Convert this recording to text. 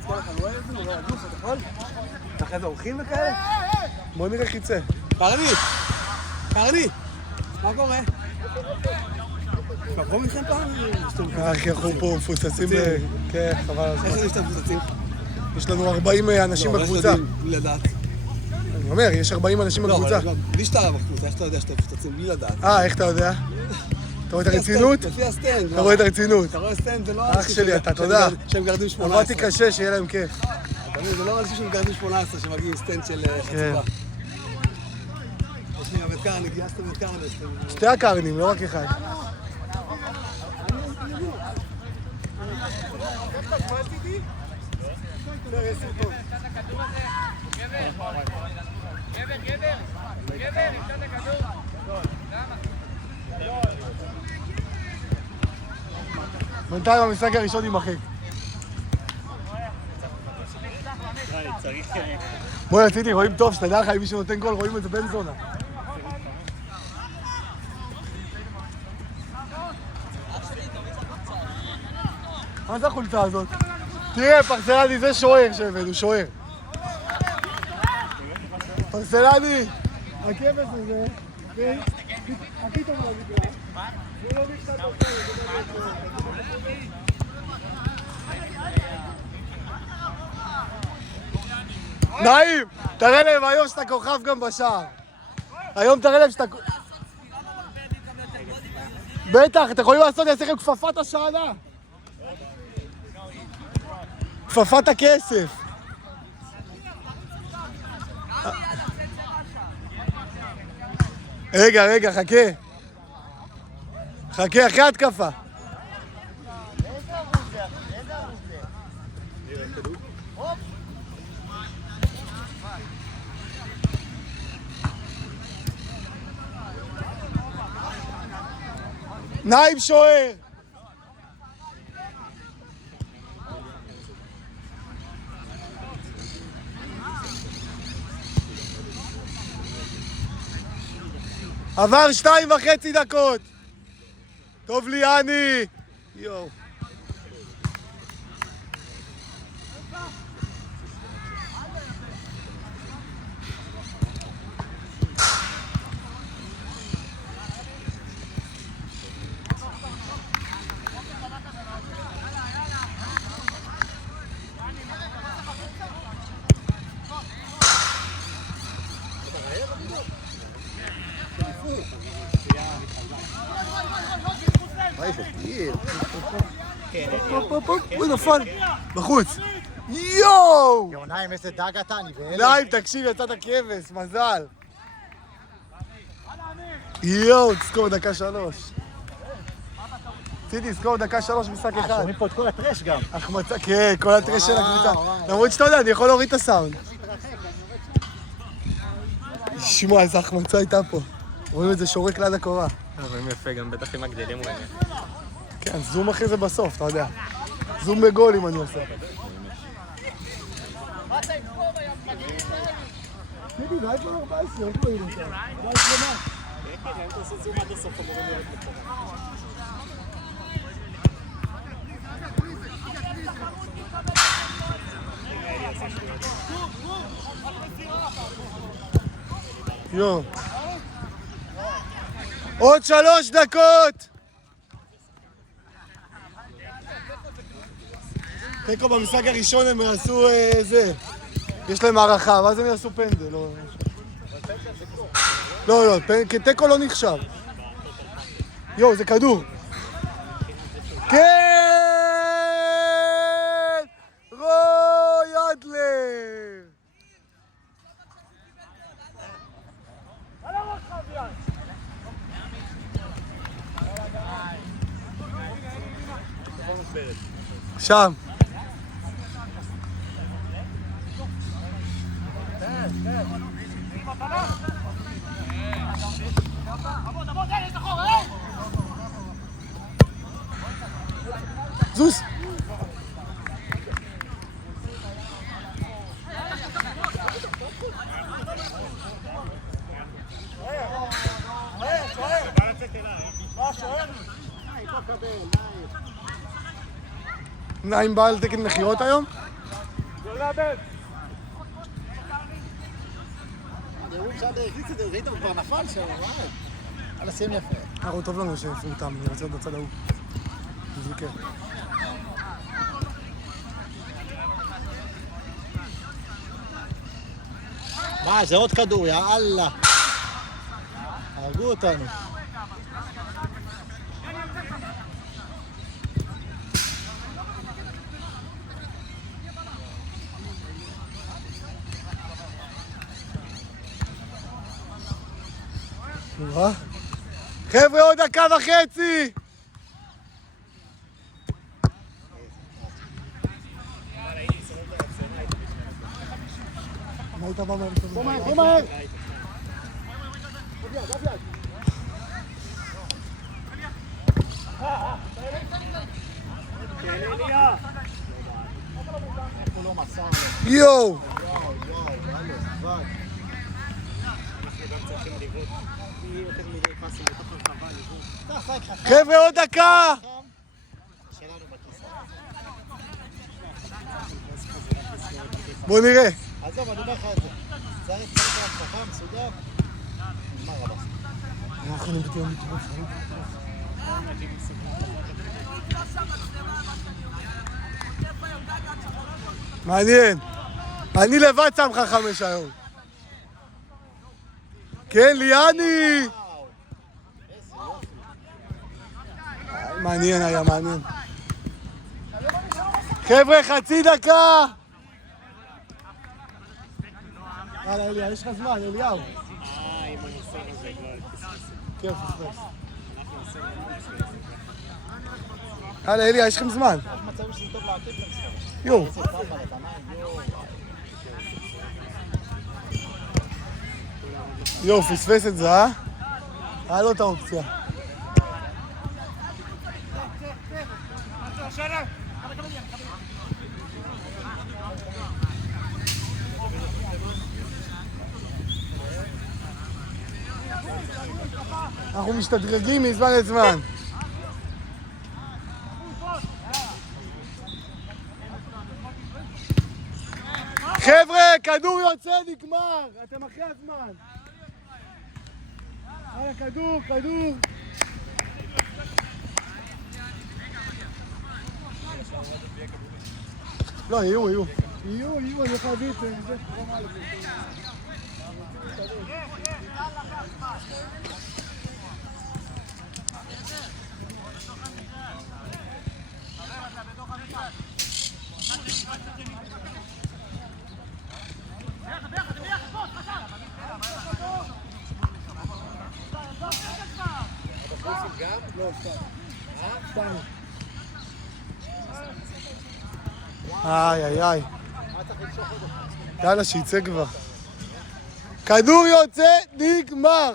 את כל החלואי הזה, נראה הגוף, אתה יכול? אחרי זה אורחים וכאלה? בוא נראה חיצה. קרני! מה קורה? קרבו מכם פעם? אחי, אנחנו פה מפוצצים כן, חבל על איך הזמן. זה שאתם מפוצצים? יש לנו 40 אנשים בקבוצה. בלי לדעת. אני אומר, יש 40 אנשים בקבוצה. בלי שאתה בקבוצה, איך אתה יודע שאתם מפוצצים בלי לדעת? איך אתה יודע? אתה רואה את הרצינות? לפי הסטנד. אתה רואה את הרצינות. אתה רואה סטנד, זה לא... אח שלי, אתה תודה. שהם גרדים 18. עבדתי קשה, שיהיה להם כיף. זה לא אנשים שהם גרדים 18 שמגיעים סטנד של חציבה. יש לי גם את קרני, גייסתם את קרני. שתי הקרנים, לא רק אחד. בינתיים המשחק הראשון יימחק. בואי, רציתי, רואים טוב, שתדע לך, אם מישהו נותן גול, רואים את זה בן זונה. מה זה החולצה הזאת? תראה, פרסלני, זה שוער שהבאנו, שוער. פרסלני! הכבש הזה, הכי טוב למגרש. זה לא מקצת אוכל, נעים, תראה להם היום שאתה כוכב גם בשער. היום תראה להם שאתה... בטח, אתם יכולים לעשות, אני אעשה לכם כפפת השענה. כפפת הכסף. רגע, חכה. חכה, אחרי התקפה. נעים שוער! עבר 2.5 דקות. טוב ליאני. יואו. הוא נפל בחוץ. יואו! נעים, איזה דג אתה, אני בהלם. נעים, תקשיב, יצאת כבש, מזל. יואו, תזכור דקה 3. צידי, תזכור דקה 3 משחק אחד. שומעים פה את כל הטרש גם. החמצה, כן, כל הטרש של הקבוצה. למרות שאתה יודע, אני יכול להוריד את הסאונד. שמע, איזה החמצה הייתה פה. רואים את זה שורק ליד הקורה. רואים יפה, גם בטח עם הגדלים רואים. כן, זום אחרי זה בסוף, אתה יודע. זום בגול אם אני עושה. צידי, זה אייפון 14, איך רואים אותה? זה אייפון. כן, אם אתה עושה זום עד הסוף, אמורים לראות לפה. יואו. עוד 3 דקות! תיקו במשחק הראשון הם יעשו זה. יש להם הערכה, ואז הם יעשו פנדל. לא, תיקו לא נחשב. יואו, זה כדור. כן! רוי אדלר! שם. זוז. נעים בעל תקן מחירות היום? ראית, הוא כבר נפל שם, וואי. אבל שים יפה. אנחנו טוב לנו שהפעו אותם, אני רוצה להיות בצד ההוא. זה כן. מה, זה עוד כדור, יא אללה. הרגו אותנו. חבר'ה, עוד דקה וחצי! מה היית בא מהר? בוא מהר! יואו! חבר'ה, עוד דקה! בוא נראה. עזוב, אני אומר לך את זה. צריך להצלחה מסודר. נגמר הבא. אנחנו נבטאים מטורף. מעניין. אני לבד שם לך 5 היום. כן, ליאני! מעניין היה, מעניין. חבר'ה, חצי דקה! יאללה, אליה, יש לך זמן, אליהו. עם הניסיון הזה כבר פספסת. כן, פספס. יאללה, אליה, יש לכם זמן. יש מצבים שזה טוב להעתיק את המשחק. יואו. איזה פעם על התניים, יואו, פספס את זה, אה? היה לו את האופציה. אנחנו משתדרגים מזמן לזמן. חבר'ה, כדור יוצא, נגמר! אתם אחרי הזמן. יאללה, כדור, כדור. לא, יהיו. יהיו, אני הולך להביא את זה. איי. יאללה, שיצא כבר. כדור יוצא, נגמר.